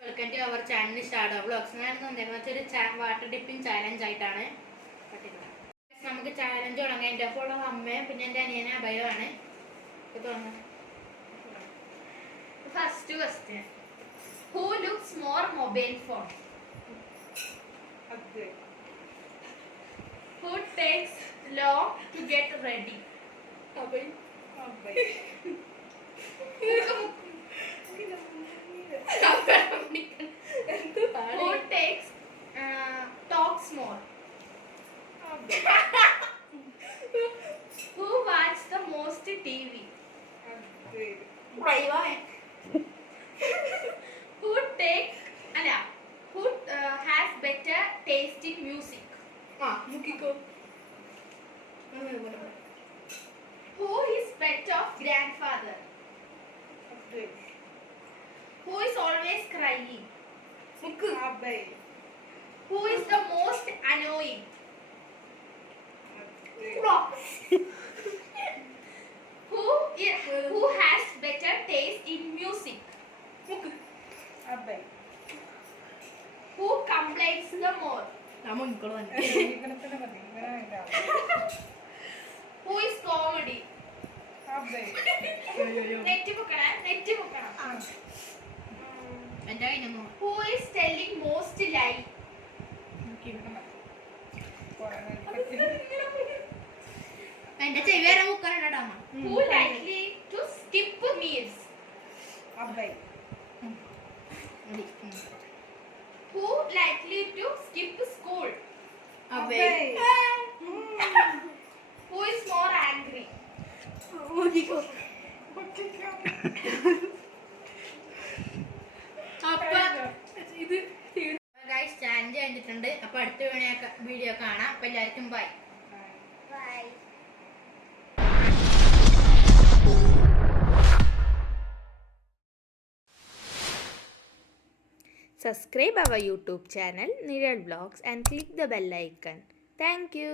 Welcome to our channel Nishal vlogs. ഞാനൊരു water tipping challenge ആയിട്ടാണ് നമുക്ക് ചാലഞ്ച് തുടങ്ങാം. എൻ്റെ ഒപ്പം ഉള്ള അമ്മയും പിന്നെ എൻ്റെ അനിയനെ അഭയമാണ്. First question, who looks more mobile phone? Who takes long to get ready? Abhay. Who takes talks more? Who watches the most TV? Who takes who has better taste in music? Who is pet of grandfather? Who is always crying? Who is the most annoying? Who has better taste in music? Who complains the more? Who is comedy? Who is telling most lie? Who likely to skip meals? Who likely to skip school? Who is more angry? Guys challenge കഴിഞ്ഞിട്ടുണ്ട്. അപ്പൊ അടുത്ത video കാണാം. അപ്പൊ എല്ലാവർക്കും by. Subscribe our YouTube channel Nizhal Vlogs and click the bell icon. Thank you.